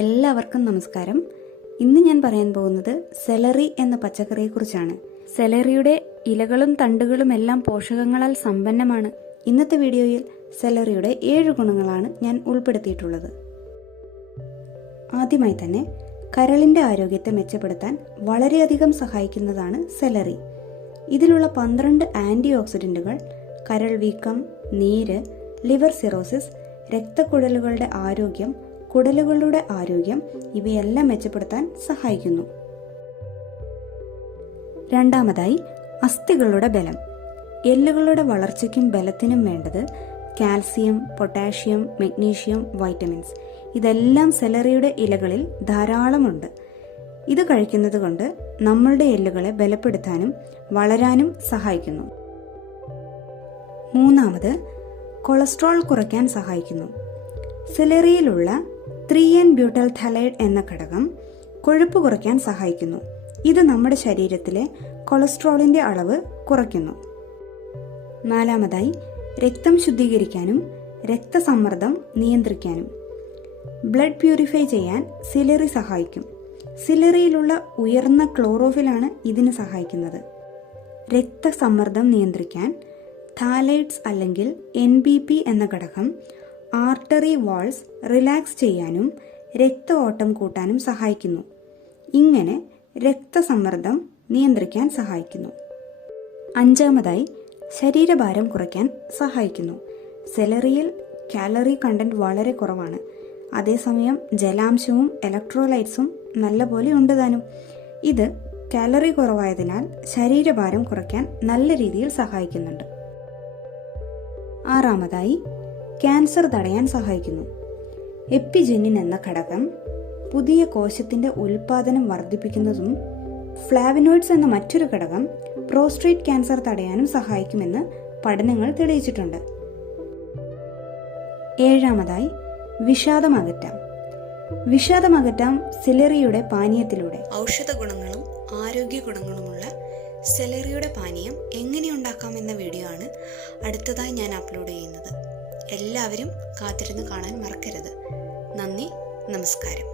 എല്ലാവർക്കും നമസ്കാരം. ഇന്ന് ഞാൻ പറയാൻ പോകുന്നത് സെലറി എന്ന പച്ചക്കറിയെക്കുറിച്ചാണ്. സെലറിയുടെ ഇലകളും തണ്ടുകളും എല്ലാം പോഷകങ്ങളാൽ സമ്പന്നമാണ്. ഇന്നത്തെ വീഡിയോയിൽ സെലറിയുടെ 7 ഗുണങ്ങളാണ് ഞാൻ ഉൾപ്പെടുത്തിയിട്ടുള്ളത്. ആദ്യമായി തന്നെ കരളിന്റെ ആരോഗ്യത്തെ മെച്ചപ്പെടുത്താൻ വളരെയധികം സഹായിക്കുന്നതാണ് സെലറി. ഇതിലുള്ള 12 ആന്റി ഓക്സിഡന്റുകൾ കരൾ വീക്കം, നീര്, ലിവർ സിറോസിസ്, രക്തക്കുഴലുകളുടെ ആരോഗ്യം, കുടലുകളുടെ ആരോഗ്യം ഇവയെല്ലാം മെച്ചപ്പെടുത്താൻ സഹായിക്കുന്നു. രണ്ടാമതായി അസ്ഥികളുടെ ബലം. എല്ലുകളുടെ വളർച്ചയ്ക്കും ബലത്തിനും വേണ്ടത് കാൽസ്യം, പൊട്ടാഷ്യം, മഗ്നീഷ്യം, വൈറ്റമിൻസ് ഇതെല്ലാം സെലറിയുടെ ഇലകളിൽ ധാരാളമുണ്ട്. ഇത് കഴിക്കുന്നത് കൊണ്ട് നമ്മളുടെ എല്ലുകളെ ബലപ്പെടുത്താനും വളരാനും സഹായിക്കുന്നു. മൂന്നാമത് കൊളസ്ട്രോൾ കുറയ്ക്കാൻ സഹായിക്കുന്നു. സെലറിയിലുള്ള 3N-ബ്യൂട്ടൽഥലൈഡ് എന്ന ഘടകം കൊഴുപ്പ് കുറയ്ക്കാൻ സഹായിക്കുന്നു. ഇത് നമ്മുടെ ശരീരത്തിലെ കൊളസ്ട്രോളിന്റെ അളവ് കുറയ്ക്കുന്നു. നാലാമതായി രക്തം ശുദ്ധീകരിക്കാനും രക്തസമ്മർദ്ദം നിയന്ത്രിക്കാനും. ബ്ലഡ് പ്യൂരിഫൈ ചെയ്യാൻ സെലറി സഹായിക്കും. സെലറിയിലുള്ള ഉയർന്ന ക്ലോറോഫിലാണ് ഇതിന് സഹായിക്കുന്നത്. രക്തസമ്മർദ്ദം നിയന്ത്രിക്കാൻ താലൈഡ്സ് അല്ലെങ്കിൽ NBP എന്ന ഘടകം ആർട്ടറി വാൾസ് റിലാക്സ് ചെയ്യാനും രക്ത ഓട്ടം കൂട്ടാനും സഹായിക്കുന്നു. ഇങ്ങനെ രക്തസമ്മർദ്ദം നിയന്ത്രിക്കാൻ സഹായിക്കുന്നു. അഞ്ചാമതായി ശരീരഭാരം കുറയ്ക്കാൻ സഹായിക്കുന്നു. സെലറിയിൽ കാലറി കണ്ടന്റ് വളരെ കുറവാണ്. അതേസമയം ജലാംശവും ഇലക്ട്രോലൈറ്റ്സും നല്ലപോലെ ഉണ്ട് താനും. ഇത് കാലറി കുറവായതിനാൽ ശരീരഭാരം കുറയ്ക്കാൻ നല്ല രീതിയിൽ സഹായിക്കുന്നുണ്ട്. ആറാമതായി ക്യാൻസർ തടയാൻ സഹായിക്കുന്നു. എപ്പിജെനിൻ എന്ന ഘടകം പുതിയ കോശത്തിന്റെ ഉൽപാദനം വർദ്ധിപ്പിക്കുന്നതും ഫ്ലാവനോയിഡ്സ് എന്ന മറ്റൊരു ഘടകം പ്രോസ്റ്റേറ്റ് ക്യാൻസർ തടയാനും സഹായിക്കുമെന്ന് പഠനങ്ങൾ തെളിയിച്ചിട്ടുണ്ട്. ഏഴാമതായി വിഷാദമകറ്റാം സെലറിയുടെ പാനീയത്തിലൂടെ. ഔഷധ ഗുണങ്ങളും ആരോഗ്യ ഗുണങ്ങളുമുള്ള സെലറിയുടെ പാനീയം എങ്ങനെ ഉണ്ടാക്കാമെന്ന വീഡിയോ ആണ് അടുത്തതായി ഞാൻ അപ്ലോഡ് ചെയ്യുന്നത്. എല്ലാവരും കാത്തിരുന്ന് കാണാൻ മറക്കരുത്. നന്ദി, നമസ്കാരം.